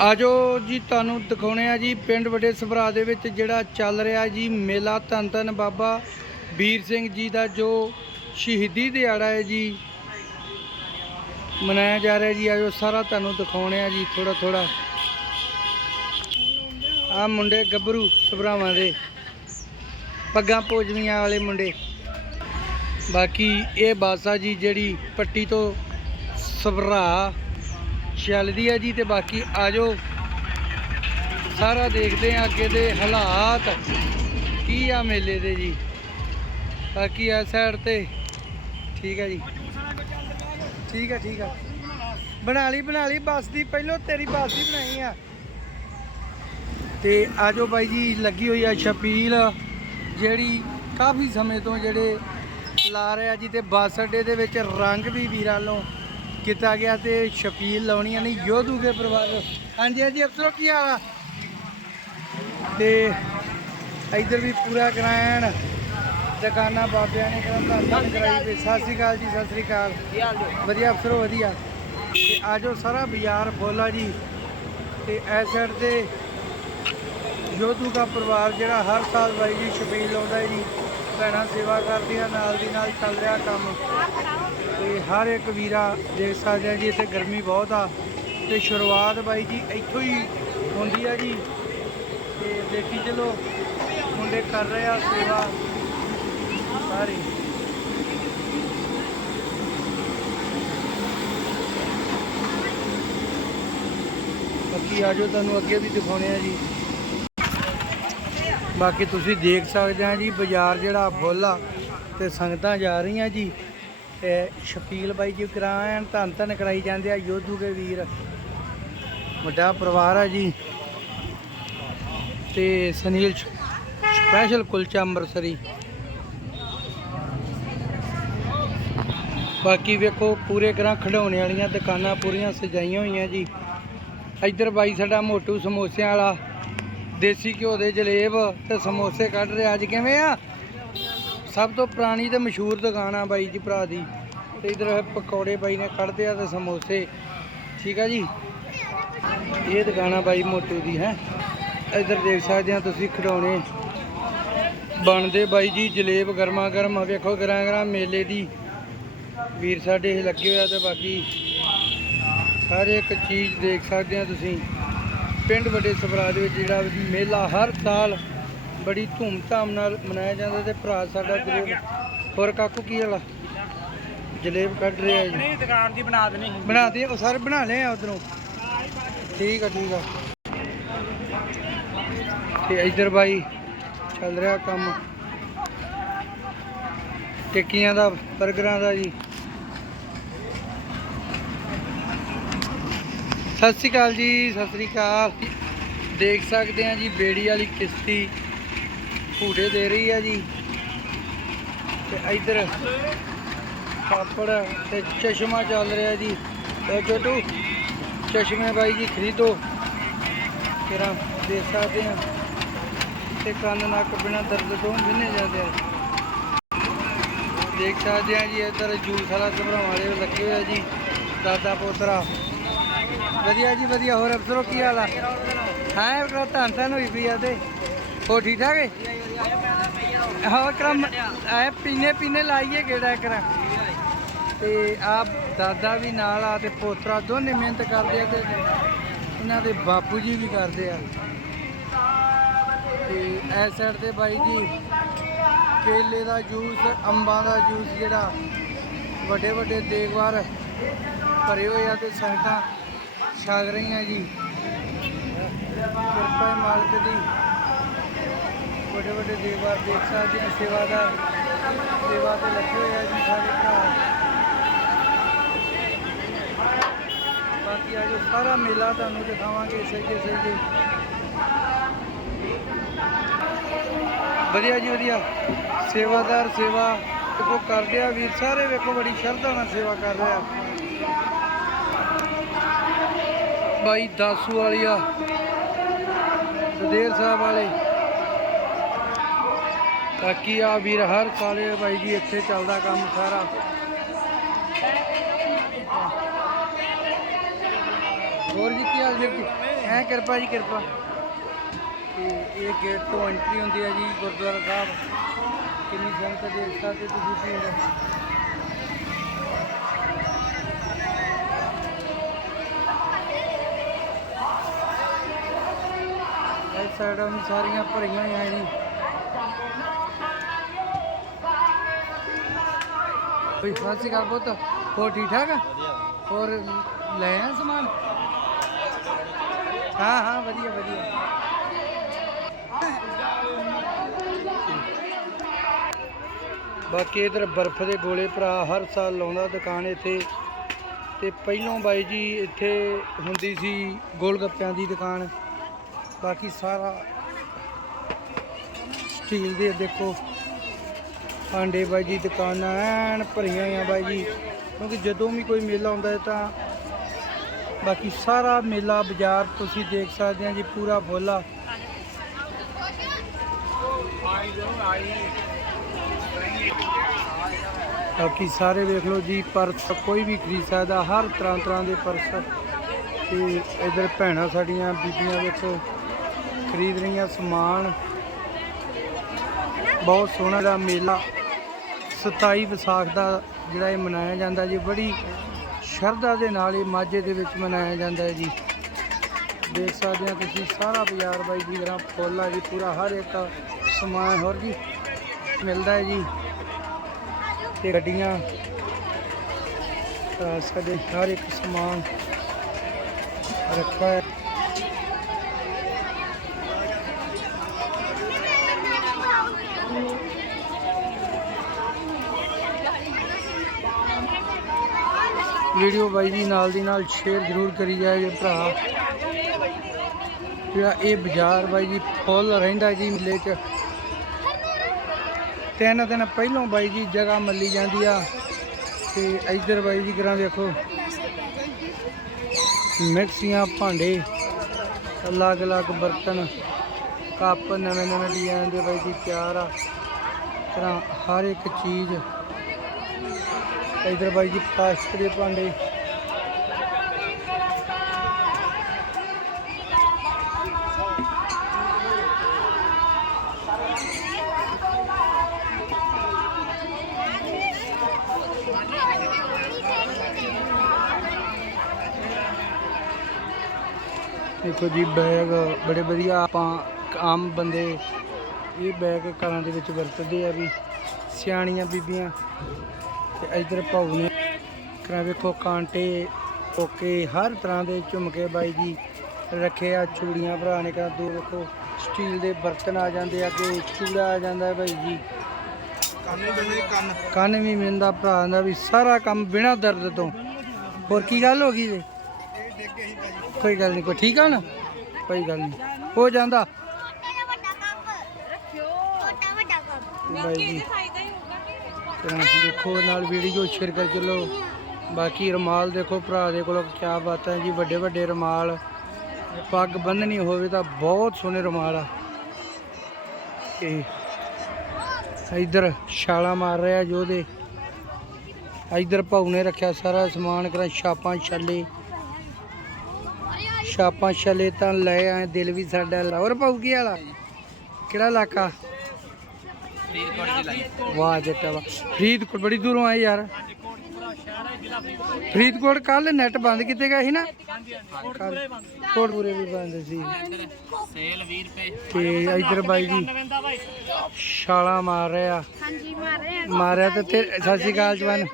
ਆਜੋ ਜੀ, ਤੁਹਾਨੂੰ ਦਿਖਾਉਣੇ ਆ ਜੀ ਪਿੰਡ ਵੱਡੇ ਸਭਰਾ ਦੇ ਵਿੱਚ ਜਿਹੜਾ ਚੱਲ ਰਿਹਾ ਜੀ ਮੇਲਾ ਧੰਨ ਧੰਨ ਬਾਬਾ ਵੀਰ ਸਿੰਘ ਜੀ ਦਾ ਜੋ ਸ਼ਹੀਦੀ ਦਿਹਾੜਾ ਹੈ ਜੀ। ਮਨਾਇਆ ਜਾ ਰਿਹਾ ਜੀ, ਆਜੋ ਸਾਰਾ ਤੁਹਾਨੂੰ ਦਿਖਾਉਣੇ ਆ ਜੀ ਥੋੜਾ ਥੋੜਾ ਆ ਮੁੰਡੇ ਗੱਭਰੂ ਸਭਰਾਵਾਂ ਦੇ, ਪੱਗਾਂ ਪੋਜਵੀਆਂ ਵਾਲੇ ਮੁੰਡੇ। ਬਾਕੀ ਇਹ ਬਾਸਾ ਜੀ ਜਿਹੜੀ ਪੱਟੀ ਤੋਂ ਸਭਰਾ ਚੱਲਦੀ ਹੈ ਜੀ ਤੇ ਬਾਕੀ ਆਜੋ। ਸਾਰਾ ਦੇਖਦੇ ਆ ਅੱਗੇ ਦੇ ਹਾਲਾਤ। ਕੀ ਆ ਮੇਲੇ ਦੇ ਜੀ? ਬਾਕੀ ਆ ਸਾਈਡ ਤੇ। ਠੀਕ ਹੈ ਜੀ। ਠੀਕ ਹੈ ਠੀਕ ਹੈ। ਬਣਾ ਲਈ ਬਣਾ ਲਈ ਬੱਸ ਦੀ। ਪਹਿਲੋਂ ਤੇਰੀ ਬੱਸ ਦੀ ਬਣਾਈ ਆ। ਤੇ ਆਜੋ ਬਾਈ ਜੀ, ਲੱਗੀ ਹੋਈ ਆ ਛਪੀਲ ਜਿਹੜੀ ਕਾਫੀ ਸਮੇਂ ਤੋਂ ਜਿਹੜੇ ਲਾ ਰਿਹਾ ਜੀ ਤੇ ਬੱਸ ਅੱਡੇ ਦੇ ਵਿੱਚ ਰੰਗ ਵੀ ਵੀਰਾਂ ਵੱਲੋਂ ਕੀਤਾ ਗਿਆ ਤੇ ਛਪੀਲ ਲਾਉਣੀਆਂ ਨੇ ਯੋਧੂ ਦੇ ਪਰਿਵਾਰ। ਹਾਂਜੀ ਹਾਂਜੀ ਅਫਸਰੋ ਕੀ ਹਾਲ ਆ? ਤੇ ਇਧਰ ਵੀ ਪੂਰਾ ਕਰਾਇਣ ਦੁਕਾਨਾਂ ਬਾਬਿਆਂ ਨੇ ਕਰਾਂ ਧੰਨ ਕਰਾਈ ਤੇ ਸਤਿ ਸ੍ਰੀ ਅਕਾਲ ਜੀ ਸਤਿ ਸ੍ਰੀ ਅਕਾਲ। ਵਧੀਆ ਅਫਸਰੋ ਵਧੀਆ। ਤੇ ਆਜੋ ਸਾਰਾ ਬਾਜ਼ਾਰ ਫੋਲਾ ਜੀ। ਤੇ ਐਸ ਸਾਈਡ ਤੇ ਯੋਧੂ ਦਾ ਪਰਿਵਾਰ ਜਿਹੜਾ ਹਰ ਸਾਲ ਬਾਈ ਜੀ ਛਪੀਲ ਲਾਉਂਦਾ ਜੀ, ਭੈਣਾਂ ਸੇਵਾ ਕਰਦੀਆਂ, ਨਾਲ ਦੀ ਨਾਲ ਚੱਲ ਰਿਹਾ ਕੰਮ। ਤੇ ਹਰ ਇੱਕ ਵੀਰਾ ਦੇਖ ਸਕਦੇ ਆ ਜੀ, ਇੱਥੇ ਗਰਮੀ ਬਹੁਤ ਆ। ਤੇ ਸ਼ੁਰੂਆਤ ਬਾਈ ਜੀ ਇੱਥੋਂ ਹੀ ਹੁੰਦੀ ਆ ਜੀ। ਤੇ ਦੇਖੀ ਚਲੋ, ਮੁੰਡੇ ਕਰ ਰਹੇ ਆ ਸੇਵਾ। ਸਾਰੀ। ਬਾਕੀ ਆਜੋ ਤੁਹਾਨੂੰ ਅੱਗੇ ਵੀ ਦਿਖਾਉਣੇ ਆ ਜੀ। ਬਾਕੀ ਤੁਸੀਂ ਦੇਖ ਸਕਦੇ ਆ ਜੀ, ਬਾਜ਼ਾਰ ਜਿਹੜਾ ਫੁੱਲ ਆ ਤੇ ਸੰਗਤਾਂ ਜਾ ਰਹੀਆਂ ਜੀ। ਤੇ ਸ਼ਕੀਲ ਬਾਈ ਜੀ ਕਰਾਇਣ ਧੰਨ ਧੰਨ ਕਰਾਈ ਜਾਂਦੇ ਆ, ਯੋਧੂ ਦੇ ਵੀਰ। ਵੱਡਾ ਪਰਿਵਾਰ ਆ ਜੀ। ਤੇ ਸੁਨੀਲ ਸਪੈਸ਼ਲ ਕੁਲਚਾ ਅੰਮ੍ਰਿਤਸਰੀ। ਬਾਕੀ ਵੇਖੋ, ਪੂਰੇ ਗਰਾਂ ਖਿਡੌਣੇ ਵਾਲੀਆਂ ਦੁਕਾਨਾਂ ਪੂਰੀਆਂ ਸਜਾਈਆਂ ਹੋਈਆਂ ਜੀ। ਇੱਧਰ ਬਾਈ ਸਾਡਾ ਮੋਟੂ ਸਮੋਸਿਆਂ ਵਾਲਾ ਦੇਸੀ ਘਿਓ ਦੇ ਜਲੇਬ ਤੇ ਸਮੋਸੇ ਕੱਢ ਰਿਹਾ। ਅੱਜ ਕਿਵੇਂ ਆ? ਸਭ ਤੋਂ ਪੁਰਾਣੀ ਤੇ ਮਸ਼ਹੂਰ ਦੁਕਾਨ ਆ ਬਾਈ ਜੀ ਭਰਾ ਦੀ। ਤੇ ਇਧਰ ਪਕੌੜੇ ਬਾਈ ਨੇ ਕੱਢਦੇ ਆ ਤੇ ਸਮੋਸੇ। ਠੀਕ ਆ ਜੀ? ਇਹ ਦੁਕਾਨ ਆ ਬਾਈ ਮੋਟੂ ਦੀ, ਹੈ? ਇਧਰ ਦੇਖ ਸਕਦੇ ਆ ਤੁਸੀਂ ਖਿਡੌਣੇ। ਬਣਦੇ ਬਾਈ ਜੀ ਜਲੇਬ ਗਰਮਾ ਗਰਮ ਵੇਖੋ ਗਰਾਂ ਗਰਾਂ ਮੇਲੇ ਦੀ। ਵੀਰ ਸਾਡੇ ਇਹ ਲੱਗੇ ਹੋਇਆ ਤੇ ਬਾਕੀ ਹਰ ਇੱਕ ਚੀਜ਼ ਦੇਖ ਸਕਦੇ ਆ ਤੁਸੀਂ। ਪਿੰਡ ਵੱਡੇ ਸਵਰਾਜ ਵਿੱਚ ਜਿਹੜਾ ਮੇਲਾ ਹਰ ਸਾਲ ਬੜੀ ਧੂਮ-ਧਾਮ ਨਾਲ ਮਨਾਇਆ ਜਾਂਦਾ ਤੇ ਭਰਾ ਸਾਡਾ ਜਲੇਬ ਹੋਰ ਕਾਕੂ ਕੀ ਵਾਲਾ ਜਲੇਬ ਕੱਢ ਰਿਹਾ ਜੀ। ਨਹੀਂ ਦੁਕਾਨ ਦੀ ਬਣਾ ਦੇਣੀ ਬਣਾ ਦੇ ਉਹ ਸਾਰੇ ਬਣਾ ਲਏ ਆ ਉਧਰੋਂ। ਠੀਕ ਆ ਠੀਕ ਆ। ਤੇ ਇੱਧਰ ਬਾਈ ਚੱਲ ਰਿਹਾ ਕੰਮ। ਟਿੱਕੀਆਂ ਦਾ 버ਗਰਾਂ ਦਾ ਜੀ। ਸਤਿ ਸ਼੍ਰੀ ਅਕਾਲ ਜੀ, ਸਤਿ ਸ਼੍ਰੀ ਅਕਾਲ। ਦੇਖ ਸਕਦੇ ਆ ਜੀ, ਬੇੜੀ ਵਾਲੀ ਕਿਸ਼ਤੀ ਘੂਟੇ ਦੇ ਰਹੀ ਆ ਜੀ। ਤੇ ਇੱਧਰ ਪਾਪੜ ਤੇ ਚਸ਼ਮਾ ਚੱਲ ਰਿਹਾ ਜੀ। ਤੇ ਛੋਟੂ, ਚਸ਼ਮੇ ਬਾਈ ਜੀ ਖਰੀਦੋ। ਤੇਰਾ ਦੇਖ ਸਕਦੇ ਆ। ਤੇ ਕੰਨ ਨੱਕ ਬਿਨਾ ਦਰਦ ਤੋਂ ਵਿੰਨੇ ਜਾਂਦੇ ਆ। ਦੇਖ ਸਕਦੇ ਆ ਜੀ, ਇੱਧਰ ਜੂਸ ਵਾਲਾ ਘਬਰਾਵਾਂ ਵਾਲੇ ਲੱਗੇ ਹੋਏ ਆ ਜੀ। ਦਾਦਾ ਪੋਤਰਾ ਵਧੀਆ ਜੀ, ਵਧੀਆ। ਹੋਰ ਅਫਸਰੋ ਕੀ ਹਾਲ ਆ? ਹਾਂ ਬੜਾ ਧੰਨ ਧੰਨ ਹੋਈ ਪਈ ਆ ਤੇ। ਹੋ ਠੀਕ ਠਾਕ ਹੈ ਹਾਂ ਕਰਮ ਐ ਪੀਨੇ ਪੀਨੇ ਲਾਈਏ ਕਿਹੜਾ ਕਰਾਂ ਤੇ ਆ ਦਾਦਾ ਵੀ ਨਾਲ ਆ ਤੇ ਪੋਤਰਾ ਦੋਨੇ ਮਿਹਨਤ ਕਰਦੇ ਆ ਤੇ ਇਹਨਾਂ ਦੇ ਬਾਪੂ ਜੀ ਵੀ ਕਰਦੇ ਆ। ਤੇ ਐਸ ਸਾਈਡ ਤੇ ਬਾਈ ਜੀ, ਕੇਲੇ ਦਾ ਜੂਸ, ਅੰਬਾਂ ਦਾ ਜੂਸ ਜਿਹੜਾ ਵੱਡੇ ਵੱਡੇ ਦੇਗਵਾਰ ਭਰੇ ਹੋਏ ਆ ਤੇ ਸੰਗਤਾਂ ਛਕ ਰਹੀਆਂ ਜੀ। ਕਿਰਪਾ ਮਾਲਕ ਦੀ। ਵੱਡੇ ਵੱਡੇ ਦੇਵਾਰ ਦੇਖ ਸਕਦੇ ਆ ਸੇਵਾਦਾਰ ਸੇਵਾ ਤੇ ਲੱਗੇ ਹੋਏ ਆ ਜੀ ਸਾਡੇ ਭਰਾ। ਬਾਕੀ ਅੱਜ ਸਾਰਾ ਮੇਲਾ ਤੁਹਾਨੂੰ ਦਿਖਾਵਾਂਗੇ ਸਹੀ ਸਹੀ ਵਧੀਆ ਜੀ ਵਧੀਆ। ਸੇਵਾਦਾਰ ਸੇਵਾ। ਦੇਖੋ ਕਰਦੇ ਆ ਵੀਰ, ਸਾਰੇ ਵੇਖੋ ਬੜੀ ਸ਼ਰਧਾ ਨਾਲ ਸੇਵਾ ਕਰ ਰਿਹਾ ਬਾਈ ਦਾਸੂ ਵਾਲੀ ਆ। ਸਦੇਰ ਸਾਹਿਬ ਵਾਲੇ। ਬਾਕੀ ਆ ਵੀਰ ਹਰ ਸਾਲੇ ਬਾਈ ਜੀ, ਇੱਥੇ ਚੱਲਦਾ ਕੰਮ ਸਾਰਾ। ਹੋਰ ਜੀ ਕੀ ਹਾਲ ਜੀ? ਐ ਕਿਰਪਾ ਜੀ, ਕਿਰਪਾ। ਇਹ ਗੇਟ ਤੋਂ ਐਂਟਰੀ ਹੁੰਦੀ ਹੈ ਜੀ ਗੁਰਦੁਆਰਾ ਸਾਹਿਬ। ਕਿੰਨੀ ਸੰਗਤ ਦੇਖ ਸਕਦੇ ਤੁਸੀਂ ਭੀੜ। ਸਾਈਡਾਂ ਵੀ ਸਾਰੀਆਂ ਭਰੀਆਂ ਹੋਈਆਂ ਜੀ ਕੋਈ ਖਾਸੀ ਗੱਲ ਬਹੁਤ ਹੋਰ ਠੀਕ ਠਾਕ? ਹੋਰ ਲੈ ਆ ਸਮਾਨ? ਹਾਂ ਹਾਂ ਵਧੀਆ ਵਧੀਆ। ਬਾਕੀ ਇਧਰ ਬਰਫ਼ ਦੇ ਗੋਲੇ ਭਰਾ ਹਰ ਸਾਲ ਲਾਉਂਦਾ ਦੁਕਾਨ ਇੱਥੇ। ਤੇ ਪਹਿਲੋਂ ਬਾਈ ਜੀ ਇੱਥੇ ਹੁੰਦੀ ਸੀ ਗੋਲ ਗੱਪਿਆਂ ਦੀ ਦੁਕਾਨ। ਬਾਕੀ ਸਾਰਾ ਸਟੀਲ ਦੇ ਦੇਖੋ। ਭਾਂਡੇ ਬਾਈ ਜੀ, ਦੁਕਾਨਾਂ ਐਨ ਭਰੀਆਂ ਹੋਈਆਂ ਬਾਈ ਜੀ। ਕਿਉਂਕਿ ਜਦੋਂ ਵੀ ਕੋਈ ਮੇਲਾ ਹੁੰਦਾ ਹੈ ਤਾਂ ਬਾਕੀ ਸਾਰਾ ਮੇਲਾ ਬਾਜ਼ਾਰ ਤੁਸੀਂ ਦੇਖ ਸਕਦੇ ਆ ਜੀ, ਪੂਰਾ ਫੁੱਲਾ ਬਾਕੀ ਸਾਰੇ ਵੇਖ ਲਓ ਜੀ, ਪਰਸ ਕੋਈ ਵੀ ਖਰੀਦ ਸਕਦਾ, ਹਰ ਤਰ੍ਹਾਂ ਤਰ੍ਹਾਂ ਦੇ ਪਰਸ। ਤੇ ਇਧਰ ਭੈਣਾਂ ਸਾਡੀਆਂ, ਬੀਬੀਆਂ ਵੇਖੋ। ਖਰੀਦ ਰਹੀਆਂ ਸਮਾਨ। ਬਹੁਤ ਸੋਹਣਾ ਦਾ ਮੇਲਾ 27 ਵਿਸਾਖ ਦਾ ਜਿਹੜਾ ਇਹ ਮਨਾਇਆ ਜਾਂਦਾ ਜੀ, ਬੜੀ ਸ਼ਰਧਾ ਦੇ ਨਾਲ ਇਹ ਮਾਝੇ ਦੇ ਵਿੱਚ ਮਨਾਇਆ ਜਾਂਦਾ ਹੈ ਜੀ। ਦੇਖ ਸਕਦੇ ਆ ਤੁਸੀਂ ਸਾਰਾ ਬਾਜ਼ਾਰ ਬਾਈ ਜੀ ਤਰ੍ਹਾਂ ਫੁੱਲ ਆ ਜੀ, ਪੂਰਾ ਹਰ ਇੱਕ ਸਮਾਨ ਹੋਰ ਜੀ ਮਿਲਦਾ ਹੈ ਜੀ। ਤੇ ਗੱਡੀਆਂ ਸਾਡੇ ਹਰ ਇੱਕ ਸਮਾਨ ਰੱਖਿਆ ਹੈ। ਵੀਡੀਓ ਬਾਈ ਜੀ ਨਾਲ ਦੀ ਨਾਲ ਸ਼ੇਅਰ ਜ਼ਰੂਰ ਕਰੀ ਜਾਏ ਜੇ ਭਰਾ। ਜਿਹੜਾ ਇਹ ਬਾਜ਼ਾਰ ਬਾਈ ਜੀ ਫੁੱਲ ਰਹਿੰਦਾ ਜੀ ਮੇਲੇ 'ਚ। ਤਿੰਨ ਦਿਨ ਪਹਿਲੋਂ ਬਾਈ ਜੀ ਜਗ੍ਹਾ ਮੱਲੀ ਜਾਂਦੀ ਆ। ਤੇ ਇੱਧਰ ਬਾਈ ਜੀ ਕਰਾਂ ਦੇਖੋ। ਮਿਕਸੀਆਂ, ਭਾਂਡੇ, ਅਲੱਗ-ਅਲੱਗ ਬਰਤਨ, ਕੱਪ ਨਵੇਂ ਨਵੇਂ ਡਿਜ਼ਾਈਨ ਦੇ ਬਾਈ ਜੀ ਤਿਆਰ ਆ। ਤਰ੍ਹਾਂ ਹਰ ਇੱਕ ਚੀਜ਼। ਇਧਰ ਬਾਈ ਜੀ ਪਲਾਸਟਿਕ ਦੇ ਦੇਖੋ ਜੀ ਬੈਗ ਬੜੇ ਵਧੀਆ ਆਪਾਂ ਆਮ ਬੰਦੇ ਇਹ ਬੈਗ ਘਰਾਂ ਦੇ ਵਿੱਚ ਵਰਤਦੇ ਆ ਵੀ, ਸਿਆਣੀਆਂ ਬੀਬੀਆਂ। ਤੇ ਇਧਰ ਭਾਊ ਨੇ ਕਰਾ ਵੇਖੋ ਕਾਂਟੇ ਓਕੇ ਹਰ ਤਰ੍ਹਾਂ ਦੇ ਝੁਮਕੇ ਬਾਈ ਜੀ ਰੱਖੇ ਆ ਚੂੜੀਆਂ ਭਰਾ ਨੇ ਕਰਾ ਦੋ ਵੇਖੋ ਸਟੀਲ ਦੇ ਬਰਤਨ ਆ ਜਾਂਦੇ ਅੱਗੇ ਚੂੜਾ ਆ ਜਾਂਦਾ ਹੈ ਬਾਈ ਜੀ। ਕੰਨ ਕੰਨ। ਵੀ ਮਿਲਦਾ ਭਰਾ ਦਾ ਵੀ ਸਾਰਾ ਕੰਮ ਬਿਨਾ ਦਰਦ ਤੋਂ। ਹੋਰ ਕੀ ਗੱਲ ਹੋ ਗਈ ਜੀ? ਕੋਈ ਗੱਲ ਨਹੀਂ ਕੋਈ ਠੀਕ ਆ ਨਾ? ਕੋਈ ਗੱਲ ਨਹੀਂ ਹੋ ਜਾਂਦਾ। ਬਾਈ ਜੀ। ਤਰ੍ਹਾਂ ਦੇਖੋ, ਨਾਲ ਵੀਡੀਓ ਸ਼ੇਅਰ ਕਰ ਚਲੋ। ਬਾਕੀ ਰਮਾਲ ਦੇਖੋ ਭਰਾ ਦੇ ਕੋਲ, ਕਿਆ ਬਾਤ ਹੈ ਜੀ, ਵੱਡੇ ਵੱਡੇ ਰਮਾਲ। ਪੱਗ ਬੰਨਣੀ ਹੋਵੇ ਤਾਂ ਬਹੁਤ ਸੋਹਣੇ ਰਮਾਲ ਆ। ਤੇ ਇਧਰ ਛਾਲਾ ਮਾਰ ਰਿਹਾ ਜੋਦੇ ਇਧਰ ਭਾਊ ਨੇ ਰੱਖਿਆ ਸਾਰਾ ਸਮਾਨ ਕਰਾਂ ਛਾਪਾਂ ਛੱਲੇ। ਛਾਪਾਂ ਛੱਲੇ ਤਾਂ ਲੈ ਆਏ, ਦਿਲ ਵੀ ਸਾਡਾ ਲਾਹੌਰ ਭਾਊ ਕੀ ਵਾਲਾ ਕਿਹੜਾ ਇਲਾਕਾ? ਫਰੀਦਕੋਟ ਜ਼ਿਲ੍ਹਾ ਜੀ। ਵਾਹ ਜੱਟਾ ਵਾਹ ਫਰੀਦਕੋਟ ਬੜੀ ਦੂਰੋਂ ਆਏ ਯਾਰ। ਫਰੀਦਕੋਟ ਕੱਲ ਨੈਟ ਬੰਦ ਕੀਤੇ ਗਏ ਸੀ ਨਾ? ਕੋਟਪੂਰੇ ਵੀ ਬੰਦ ਸੀ। ਸੇਲ 20 ਰੁਪਏ। ਤੇ ਇਧਰ ਬਾਈ ਜੀ ਛਾਲਾ ਮਾਰ ਰਿਹਾ। ਹਾਂਜੀ ਮਾਰ ਰਹੇ। ਮਾਰਿਆ ਤੇ ਤੇ ਸਤਿ ਸ਼੍ਰੀ ਅਕਾਲ ਜਵਾਨ।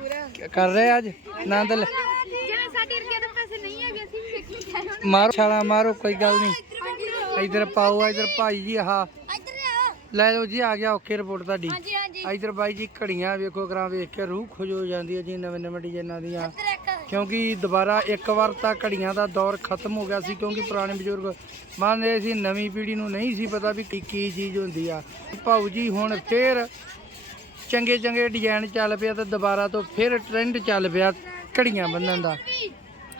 ਕਰ ਰਹੇ ਅੱਜ? ਆਨੰਦ ਲ- ਜਿਹੜੇ ਸਾਡੇ ਰਕੇ ਦੇ ਪੈਸੇ ਨਹੀਂ ਹੈਗੇ ਅਸੀਂ ਵੀ ਵੇਖੀ ਜਾਏ ਹੁਣ ਮਾਰੋ ਛਾਲਾ ਮਾਰੋ ਕੋਈ ਗੱਲ ਨਹੀਂ। ਇਧਰ ਪਾਓ ਇਧਰ ਭਾਈ ਜੀ ਆਹ। ਲੈ ਲਓ ਜੀ ਆ ਗਿਆ ਓਕੇ ਰਿਪੋਰਟ ਤੁਹਾਡੀ। ਹਾਂਜੀ ਹਾਂਜੀ। ਇਧਰ ਬਾਈ ਜੀ ਘੜੀਆਂ ਵੇਖੋ ਕਰਾਂ ਵੇਖ ਕੇ ਰੂਹ ਖੁਸ਼ ਹੋ ਜਾਂਦੀ ਹੈ ਜੀ ਨਵੇਂ ਨਵੇਂ ਡਿਜ਼ਾਈਨਾਂ ਦੀਆਂ। ਕਿਉਂਕਿ ਦੁਬਾਰਾ ਇੱਕ ਵਾਰ ਤਾਂ ਘੜੀਆਂ ਦਾ ਦੌਰ ਖਤਮ ਹੋ ਗਿਆ ਸੀ ਕਿਉਂਕਿ ਪੁਰਾਣੇ ਬਜ਼ੁਰਗ ਮੰਨਦੇ ਸੀ ਨਵੀਂ ਪੀੜ੍ਹੀ ਨੂੰ ਨਹੀਂ ਸੀ ਪਤਾ ਵੀ ਕੀ ਕੀ ਚੀਜ਼ ਹੁੰਦੀ ਆ। ਭਾਊ ਜੀ ਹੁਣ ਫੇਰ ਚੰਗੇ ਚੰਗੇ ਡਿਜ਼ਾਈਨ ਚੱਲ ਪਿਆ ਤੇ ਦੁਬਾਰਾ ਤੋਂ ਫਿਰ ਟ੍ਰੈਂਡ ਚੱਲ ਪਿਆ ਘੜੀਆਂ ਬੰਨਣ ਦਾ।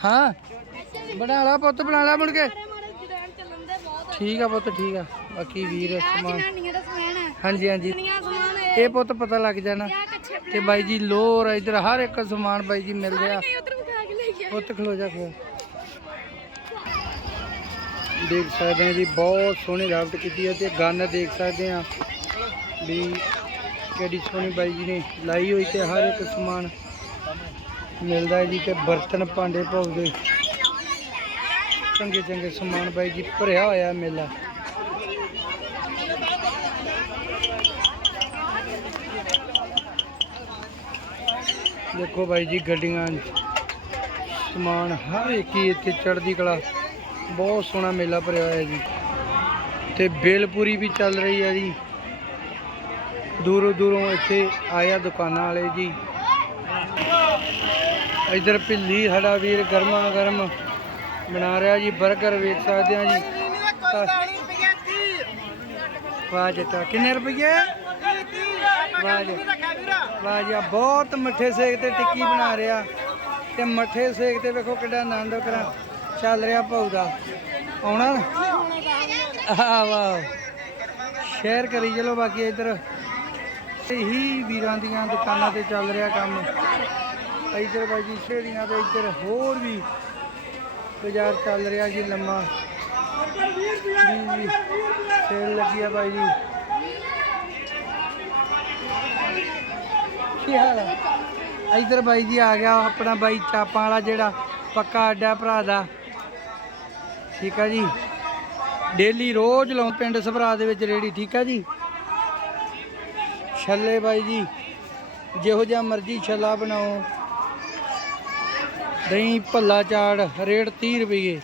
ਹਾਂ? ਬਣਾ ਲਾ ਪੁੱਤ ਬਣਾ ਲਾ ਮੁੜ ਕੇ। ਠੀਕ ਆ ਪੁੱਤ ਠੀਕ ਆ। ਬਾਕੀ ਵੀਰ ਸਮਾਨ। ਜਨਾਨੀਆਂ ਦਾ ਸਮਾਨ ਹੈ ਹਾਂਜੀ ਹਾਂਜੀ। ਦੁਨੀਆ ਸਮਾਨ ਹੈ ਇਹ ਪੁੱਤ ਪਤਾ ਲੱਗ ਜਾਣਾ ਤੇ ਬਾਈ ਜੀ ਲੋਰ ਇਧਰ ਹਰ ਇੱਕ ਸਮਾਨ ਬਾਈ ਜੀ ਮਿਲ ਰਿਹਾ। ਕੇ ਪੁੱਤ ਖਲੋ ਜਾ ਖਲੋ ਦੇਖ ਸਕਦੇ ਆ ਜੀ ਬਹੁਤ ਸੋਹਣੀ ਰਾਵਟ ਕੀਤੀ ਹੈ ਤੇ ਗਨ ਦੇਖ ਸਕਦੇ ਆ ਵੀ ਕਿਹੜੀ ਸੋਹਣੀ ਬਾਈ ਜੀ ਨੇ ਲਾਈ ਹੋਈ ਤੇ ਹਰ ਇੱਕ ਸਮਾਨ ਮਿਲਦਾ ਹੈ ਜੀ ਤੇ ਬਰਤਨ ਭਾਂਡੇ ਭੋਗਦੇ ਚੰਗੇ ਚੰਗੇ ਸਮਾਨ ਬਾਈ ਜੀ ਭਰਿਆ ਹੋਇਆ ਮੇਲਾ। ਦੇਖੋ ਬਾਈ ਜੀ ਗੱਡੀਆਂ ਸਮਾਨ ਹਰ ਇੱਕ ਹੀ ਇੱਥੇ ਚੜ੍ਹਦੀ ਕਲਾ। ਬਹੁਤ ਸੋਹਣਾ ਮੇਲਾ ਭਰਿਆ ਹੋਇਆ ਜੀ। ਤੇ ਬੇਲਪੂਰੀ ਵੀ ਚੱਲ ਰਹੀ ਹੈ ਜੀ। ਦੂਰੋਂ ਦੂਰੋਂ ਇੱਥੇ ਆਇਆ ਦੁਕਾਨਾਂ ਵਾਲੇ ਜੀ। ਇਧਰ ਭਿੱਲੀ ਸਾਡਾ ਵੀਰ ਗਰਮਾ ਗਰਮ ਬਣਾ ਰਿਹਾ ਜੀ 버ਗਰ ਵੇਖ ਸਕਦੇ ਆ ਜੀ। ਵਾਹ ਜੱਟਾ ਕਿੰਨੇ ਰੁਪਏ ਵਾਹ ਜੀ। ਵਾਹ ਜੀ ਬਹੁਤ ਮੱਠੇ ਸੇਕ ਤੇ ਟਿੱਕੀ ਬਣਾ ਰਿਹਾ। ਤੇ ਮੱਠੇ ਸੇਕ ਤੇ ਵੇਖੋ ਕਿੱਡਾ ਆਨੰਦ ਕਰਾਂ ਚੱਲ ਰਿਹਾ ਭਾਊ ਦਾ। ਆਉਣਾ? ਆ ਵਾਹ। ਸ਼ੇਅਰ ਕਰੀ ਚਲੋ ਬਾਕੀ ਇੱਧਰ। ਇਹੀ ਵੀਰਾਂ ਦੀਆਂ ਦੁਕਾਨਾਂ ਤੇ ਚੱਲ ਰਿਹਾ ਕੰਮ। ਇੱਧਰ ਬਾਈ ਜੀ ਸ਼ੇਰੀਆਂ ਤੇ ਇੱਧਰ ਹੋਰ ਵੀ ਬਾਜ਼ਾਰ ਚੱਲ ਰਿਹਾ ਜੀ ਲੰਮਾ। ਜੀ ਜੀ। ਸੇਲ ਲੱਗੀ ਆ ਬਾਈ ਜੀ। ਕੀ ਹਾਲ ਹੈ ਇੱਧਰ ਬਾਈ ਜੀ ਆ ਗਿਆ, ਆਪਣਾ ਬਾਈ ਚਾਪਾਂ ਵਾਲਾ ਜਿਹੜਾ ਪੱਕਾ ਅੱਡਾ ਭਰਾ ਦਾ। ਠੀਕ ਆ ਜੀ। ਡੇਲੀ ਰੋਜ਼ ਲਾਉਂ ਪਿੰਡ ਸਭਰਾ ਦੇ ਵਿੱਚ ਰੇੜੀ, ਠੀਕ ਆ ਜੀ? ਛੱਲੇ ਬਾਈ ਜੀ, ਜਿਹੋ ਜਿਹਾ ਮਰਜ਼ੀ ਛੱਲਾ ਬਣਾਓ। ਦਹੀਂ ਭੱਲਾ ਚਾੜ, ਰੇਟ 30 ਰੁਪਏ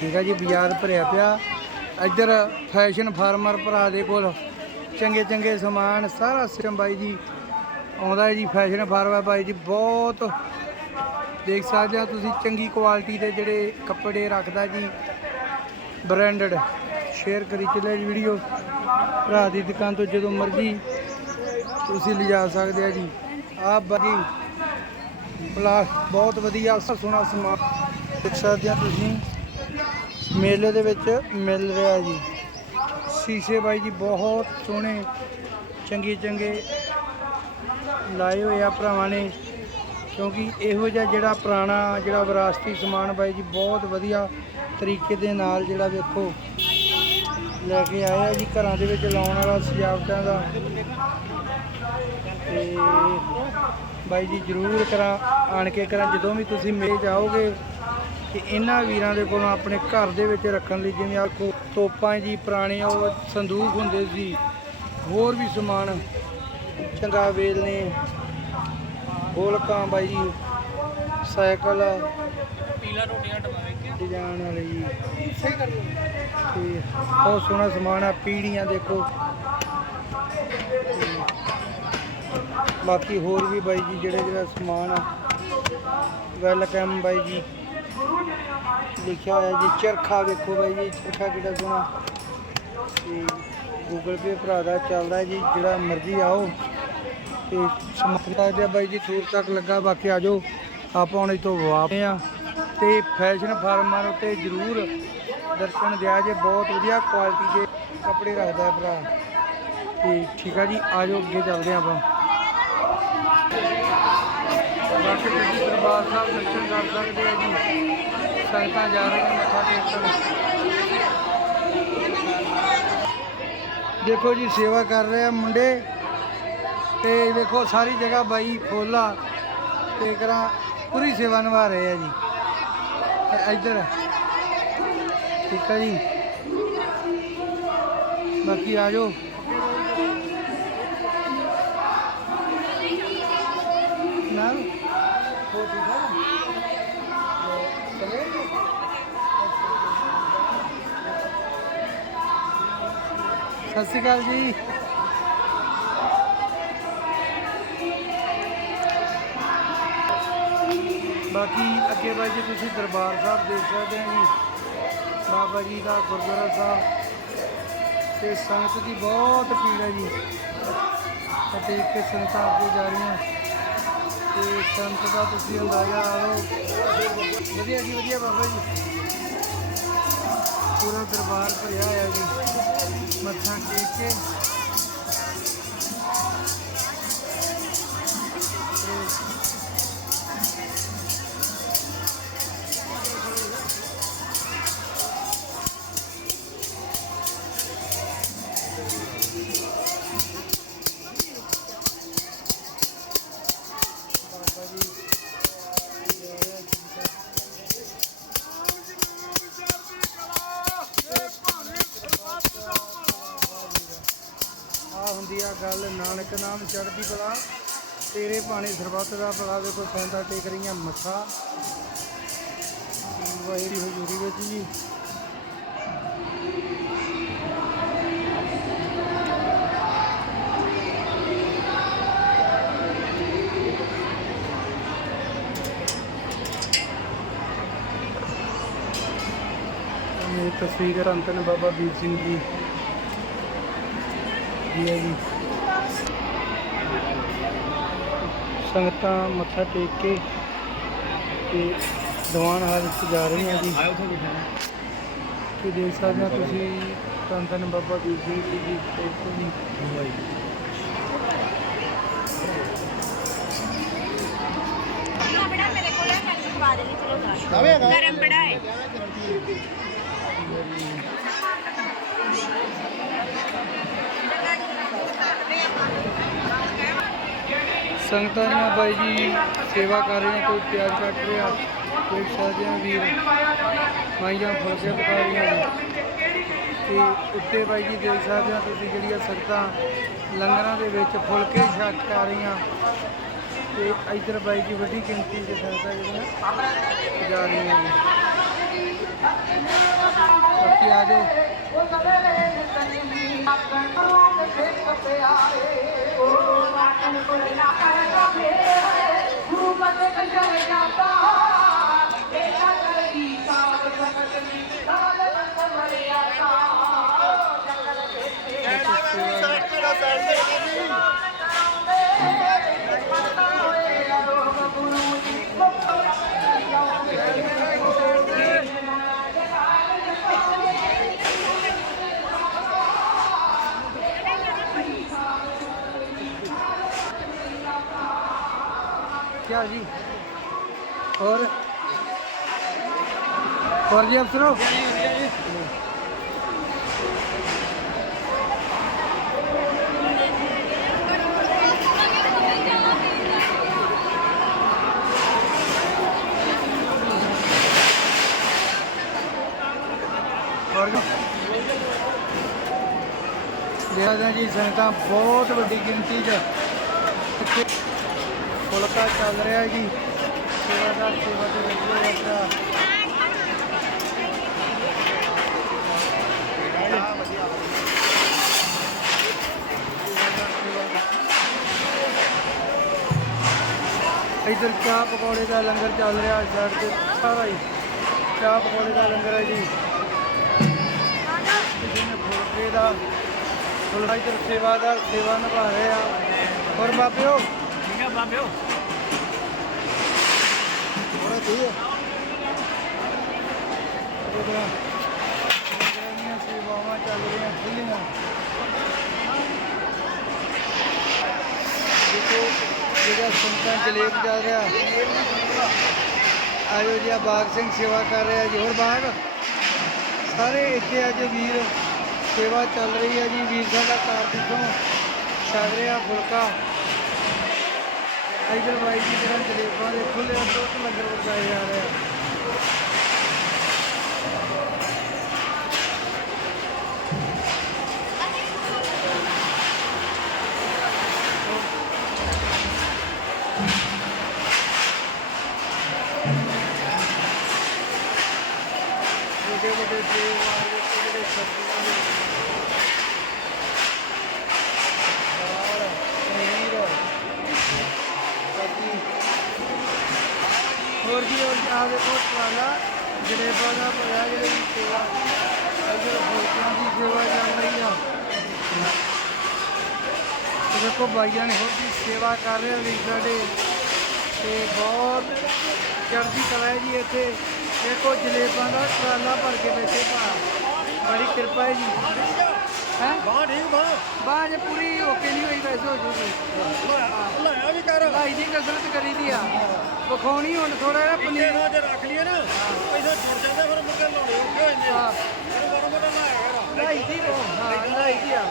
ਠੀਕ ਆ ਜੀ, ਬਾਜ਼ਾਰ ਭਰਿਆ ਪਿਆ। ਇੱਧਰ ਫੈਸ਼ਨ ਫਾਰਮਰ ਭਰਾ ਦੇ ਕੋਲ ਚੰਗੇ ਚੰਗੇ ਸਮਾਨ, ਸਾਰਾ ਸਿਸਟਮ ਬਾਈ ਜੀ ਆਉਂਦਾ ਜੀ ਫੈਸ਼ਨ ਫਾਰਮਰ ਬਾਈ ਜੀ, ਬਹੁਤ ਦੇਖ ਸਕਦੇ ਆ ਤੁਸੀਂ, ਚੰਗੀ ਕੁਆਲਿਟੀ ਦੇ ਜਿਹੜੇ ਕੱਪੜੇ ਰੱਖਦਾ ਜੀ ਬ੍ਰਾਂਡਡ ਸ਼ੇਅਰ ਕਰੀ ਚੱਲਿਆ ਜੀ ਵੀਡੀਓ ਭਰਾ ਦੀ ਦੁਕਾਨ ਤੋਂ ਜਦੋਂ ਮਰਜ਼ੀ ਤੁਸੀਂ ਲਿਜਾ ਸਕਦੇ ਆ ਜੀ। ਆਹ ਬਾਕੀ ਪਲਾਸ ਬਹੁਤ ਵਧੀਆ, ਸੋਹਣਾ ਸਮਾਨ। ਦੇਖ ਸਕਦੇ ਆ ਤੁਸੀਂ, ਮੇਲੇ ਦੇ ਵਿੱਚ ਮਿਲ ਰਿਹਾ ਜੀ। ਸ਼ੀਸ਼ੇ ਬਾਈ ਜੀ ਬਹੁਤ ਸੋਹਣੇ, ਚੰਗੇ ਚੰਗੇ ਲਾਏ ਹੋਏ ਆ ਭਰਾਵਾਂ ਨੇ। ਕਿਉਂਕਿ ਇਹੋ ਜਿਹਾ ਜਿਹੜਾ ਪੁਰਾਣਾ, ਜਿਹੜਾ ਵਿਰਾਸਤੀ ਸਮਾਨ ਬਾਈ ਜੀ ਬਹੁਤ ਵਧੀਆ ਤਰੀਕੇ ਦੇ ਨਾਲ ਜਿਹੜਾ ਵੇਖੋ, ਲੈ ਕੇ ਆਇਆ ਜੀ ਘਰਾਂ ਦੇ ਵਿੱਚ ਲਾਉਣ ਵਾਲਾ, ਸਜਾਵਟਾਂ ਦਾ। ਤੇ ਬਾਈ ਜੀ ਜਰੂਰ ਕਰਾਂ, ਆਣ ਕੇ ਕਰਾਂ, ਜਦੋਂ ਵੀ ਤੁਸੀਂ ਮੇਲੇ ਜਾਓਗੇ। ਕਿ ਇਹਨਾਂ ਵੀਰਾਂ ਦੇ ਕੋਲੋਂ ਆਪਣੇ ਘਰ ਦੇ ਵਿੱਚ ਰੱਖਣ ਲਈ ਜਿਵੇਂ ਆਖੋ ਤੋਪਾਂ ਜੀ ਪੁਰਾਣੇ ਉਹ ਸੰਦੂਕ ਹੁੰਦੇ ਸੀ ਹੋਰ ਵੀ ਸਮਾਨ ਚੰਗਾ ਵੇਲ ਨੇ ਗੋਲਕਾਂ ਬਾਈ ਜੀ ਸਾਈਕਲ ਪੀਲਾ ਰੋਟੀਆਂ ਟਮਾਵੇ ਡਿਜ਼ਾਈਨ ਵਾਲੇ ਜੀ। ਤੇ ਬਹੁਤ ਸੋਹਣਾ ਸਮਾਨ ਆ ਪੀੜੀਆਂ ਦੇਖੋ। ਤੇ ਬਾਕੀ ਹੋਰ ਵੀ ਬਾਈ ਜੀ ਜਿਹੜੇ ਜਿਹੜਾ ਸਮਾਨ ਆ ਵੈਲਕਮ ਬਾਈ ਜੀ। ਲਿਖਿਆ ਹੋਇਆ ਜੀ, ਚਰਖਾ ਵੇਖੋ ਬਾਈ ਜੀ, ਚਰਖਾ ਕਿਹੜਾ ਸੋਹਣਾ। ਤੇ ਗੂਗਲ ਪੇ ਭਰਾ ਦਾ ਚੱਲਦਾ ਜੀ, ਜਿਹੜਾ ਮਰਜ਼ੀ ਆਓ। ਤੇ ਸਮਕਤਾ ਦੇ ਬਾਈ ਜੀ, ਦੂਰ ਤੱਕ ਲੱਗਾ, ਬਾਕੀ ਆ ਜਾਓ। ਆਪਾਂ ਹੁਣ ਇਤੋਂ ਵਾਪਸ ਆ। ਤੇ ਫੈਸ਼ਨ ਫਾਰਮਾਂ ਉੱਤੇ ਜ਼ਰੂਰ ਦਰਸ਼ਨ ਦਿਆ ਜੇ, ਬਹੁਤ ਵਧੀਆ ਕੁਆਲਿਟੀ ਦੇ ਕੱਪੜੇ ਰੱਖਦਾ ਭਰਾ। ਤੇ ਠੀਕ ਆ ਜੀ, ਆ ਜਾਓ, ਅੱਗੇ ਚੱਲਦੇ ਹਾਂ ਆਪਾਂ। ਬਾਕੀ ਦਰਬਾਰ ਸਾਹਿਬ ਦਰਸ਼ਨ ਕਰ ਸਕਦੇ ਆ ਜੀ। ਸੰਗਤਾਂ ਜਾ ਰਹੀਆਂ ਮੱਥਾ ਟੇਕਣ। ਦੇਖੋ ਜੀ, ਸੇਵਾ ਕਰ ਰਹੇ ਆ ਮੁੰਡੇ। ਤੇ ਦੇਖੋ ਸਾਰੀ ਜਗ੍ਹਾ ਬਾਈ ਫੋਲਾ ਤੇ ਕਰਾਂ, ਪੂਰੀ ਸੇਵਾ ਨਿਭਾ ਰਹੇ ਆ ਜੀ। ਇੱਧਰ ਠੀਕ ਆ ਜੀ। ਬਾਕੀ ਆ ਜਾਓ। ਸਤਿ ਸ਼੍ਰੀ ਅਕਾਲ ਜੀ। ਬਾਕੀ ਅੱਗੇ ਬਾਈ ਜੀ ਤੁਸੀਂ ਦਰਬਾਰ ਸਾਹਿਬ ਦੇਖ ਸਕਦੇ ਹੋ ਜੀ। ਬਾਬਾ ਜੀ ਦਾ ਗੁਰਦੁਆਰਾ ਸਾਹਿਬ। ਤੇ ਸੰਗਤ ਦੀ ਬਹੁਤ ਭੀੜ ਹੈ ਜੀ। ਅਤੇ ਇੱਕ ਸੰਗਤਾਂ ਅੱਗੇ ਜਾ ਰਹੀਆਂ। ਤੇ ਸੰਤ ਦਾ ਤੁਸੀਂ ਅੰਦਾਜ਼ਾ ਲਾ ਲਓ। ਵਧੀਆ ਜੀ, ਵਧੀਆ ਬਾਬਾ ਜੀ। ਪੂਰਾ ਦਰਬਾਰ ਭਰਿਆ ਹੋਇਆ ਜੀ। ਚੜ੍ਹਦੀ ਬਲਾ ਤੇਰੇ ਪਾਣੀ ਸਰਬੱਤ ਦਾ ਬਲਾ ਦੇਖੋ ਸੈਂਦਾ ਟੇਕ ਰਹੀਆਂ ਮੱਥਾ। ਵਾਹਿਗੁਰੂ ਹਜ਼ੂਰੀ ਵਿੱਚ ਜੀ ਇਹ ਤਸਵੀਰ ਧੰਨ ਬਾਬਾ ਵੀਰ ਸਿੰਘ ਜੀ ਦੀ ਹੈ ਜੀ। ਸੰਗਤਾਂ ਮੱਥਾ ਟੇਕ ਕੇ ਤੇ ਦੀਵਾਨ ਹਾਲ ਵਿੱਚ ਜਾ ਰਹੀਆਂ ਜੀ। ਕਿ ਦੇਖ ਸਕਦੇ ਹੋ ਤੁਸੀਂ ਧੰਨ ਧੰਨ ਬਾਬਾ ਵੀਰ ਸਿੰਘ ਜੀ ਦੀ ਫੋਟੋ ਜੀ ਬੜਾ ਮੇਰੇ ਕੋਲ ਹੈ ਮੈਂ ਖਵਾ ਦੇਣੀ ਚਲੋ ਗਰਮ ਬੜਾ ਹੈ ਸੰਗਤਾਂ ਦੀਆਂ ਬਾਈ ਜੀ ਸੇਵਾ ਕਰ ਰਹੇ ਕੋਈ ਪਿਆਜ਼ ਕੱਟ ਰਿਹਾ, ਕੋਈ ਸਾਜਿਆਂ ਵੀਰ, ਮਾਈਆਂ ਫੁਲਕੇ ਪਕਾ ਰਹੀਆਂ ਨੇ। ਤੇ ਉੱਤੇ ਬਾਈ ਜੀ ਦੇਖ ਸਕਦੇ ਆ ਤੁਸੀਂ ਜਿਹੜੀਆਂ ਸੰਗਤਾਂ ਲੰਗਰਾਂ ਦੇ ਵਿੱਚ ਫੁਲਕੇ ਛਕ ਕਰ ਰਹੀਆਂ। ਤੇ ਇਧਰ ਬਾਈ ਜੀ ਵੱਡੀ ਗਿਣਤੀ ਚ ਸੰਗਤਾਂ ਜਿਹੜੀਆਂ ਜਾ ਰਹੀਆਂ ਨੇ। ਬਾਕੀ ਆ ਜਾਓ। क्या ਹੋਰ? ਹੋਰ ਜੀ ਅਫਸਰੋ ਦੇਖਦੇ ਜੀ? ਸੰਗਤਾਂ ਬਹੁਤ ਵੱਡੀ ਗਿਣਤੀ 'ਚ ਫੁਲਕਾ ਚੱਲ ਰਿਹਾ ਜੀ। ਸੇਵਾਦਾਰ ਸੇਵਾ ਦੇ ਵਿੱਚ ਇਧਰ ਚਾਹ ਪਕੌੜੇ ਦਾ ਲੰਗਰ ਚੱਲ ਰਿਹਾ ਸਾਈਡ ਤੇ। ਸਾਰਾ ਹੀ ਚਾਹ ਪਕੌੜੇ ਦਾ ਲੰਗਰ ਹੈ ਜੀ। ਕਿਸੇ ਨੇ ਫੁਲਕੇ ਦਾ, ਫੁਲਕਾ ਇਧਰ ਸੇਵਾਦਾਰ ਸੇਵਾ ਨਿਭਾ ਰਹੇ ਆ। ਹੋਰ ਬਾਬਿਓ? ਠੀਕ ਹੈ ਬਾਬਿਓ। ਥੋੜਾ ਦੇ ਜਿਹੜੀਆਂ ਸੇਵਾਵਾਂ ਚੱਲ ਰਹੀਆਂ ਖੁੱਲੀਆਂ ਦੇਖੋ ਜਿਹੜਾ ਸੰਤਾਂ ਜਲੇਬ ਚੱਲ ਰਿਹਾ ਆਇਓ ਜੀ ਆਹ ਬਾਗ ਸਿੰਘ ਸੇਵਾ ਕਰ ਰਿਹਾ ਜੀ ਹੋਰ ਬਾਗ ਸਾਰੇ ਇੱਥੇ ਅੱਜ ਵੀਰ ਸੇਵਾ ਚੱਲ ਰਹੀ ਹੈ ਜੀ ਵੀਰ ਸਾਡਾ ਕਾਰਤਿਕ ਤੋਂ ਛਕ ਰਿਹਾ ਫੁਲਕਾ ਇਧਰ ਬਾਈ ਜੀ ਜਿਹੜਾ ਜਲੇਬਾਂ ਦੇ ਖੁੱਲੇ ਦੁੱਧ ਲੰਗਰ ਵਰਤਾਏ ਜਾ ਰਿਹਾ ਵੱਡੇ ਵੱਡੇ ਸੇਬ ਆ ਜਿਹੜੇ ਜਿਹੜੇ ਸਬਜ਼ੀਆਂ ਦੇ ਦਾਲ ਪਨੀਰ ਸਬਜ਼ੀ ਹੋਰ ਜੀ ਹੋਰ ਜੀ, ਆਹ ਦੇਖੋ ਟਰਾਲਾ ਜਲੇਬਾਂ ਦਾ ਭਰਿਆ ਜਿਹੜੇ ਦੀ ਸੇਵਾ ਇੱਧਰ ਫੁਲਕਿਆਂ ਦੀ ਸੇਵਾ ਚੱਲ ਰਹੀ ਆ। ਤੇ ਦੇਖੋ ਬਾਈਆਂ ਨੇ ਹੋਰ ਵੀ ਸੇਵਾ ਕਰ ਰਹੇ ਆ ਵੀ ਸਾਡੇ। ਤੇ ਬਹੁਤ ਚੜ੍ਹਦੀ ਕਲਾ ਹੈ ਜੀ ਇੱਥੇ। ਦੇਖੋ ਜਲੇਬਾਂ ਦਾ ਟਰਾਲਾ ਭਰ ਕੇ ਬੈਠੇ ਭਾ ਬੜੀ ਕਿਰਪਾ ਹੈ ਜੀ। ਹੈ? ਬਾਹ ਠੀਕ ਬਾਹ? ਬਾਜ ਪੂਰੀ ਓਕੇ ਨਹੀਂ ਹੋਈ ਵੈਸੇ ਹੋ ਜੂਗੀ। ਲਾਇਆ ਵੀ ਕਰ। ਦੀ ਕਸਰਤ ਕਰੀ ਦੀ ਆ। ਵਿਖਾਉਣੀ ਹੁਣ ਥੋੜਾ ਜਿਹਾ ਪਨੀਰ ਪਨੀਰ। ਨਾਲ ਜੇ ਰੱਖ ਲਈਏ ਨਾ ਪੈਸੇ ਜੁੜ ਜਾਂਦੇ ਫਿਰ ਮੁਰਗੇ ਲਾਉਣੇ ਔਖੇ ਹੋ ਜਾਂਦੇ ਹਾਂ। ਇਹਨੂੰ ਮਾੜਾ ਮੋਟਾ ਲਾਇਆ ਕਰ। ਲਾਈ ਦੀ ਉਹ ਹਾਂ ਲਾਈ ਦੀ ਆ।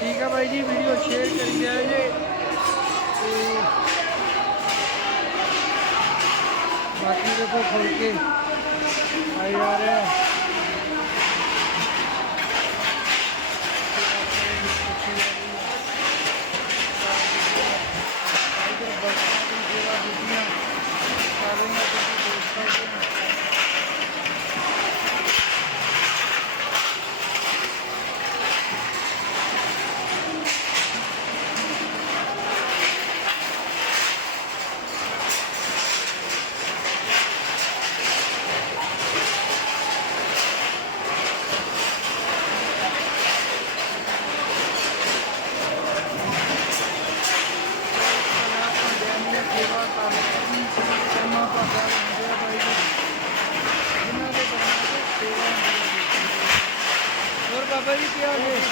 ਠੀਕ ਆ ਬਾਈ ਜੀ ਵੀਡੀਓ ਸ਼ੇਅਰ ਕਰੀ ਜਾਓ ਜੀ। ਤੇ ਬਾਕੀ ਦੇਖੋ ਫੁਲਕੇ ਆਈ ਜਾ ਰਿਹਾ ਆ ਜੇ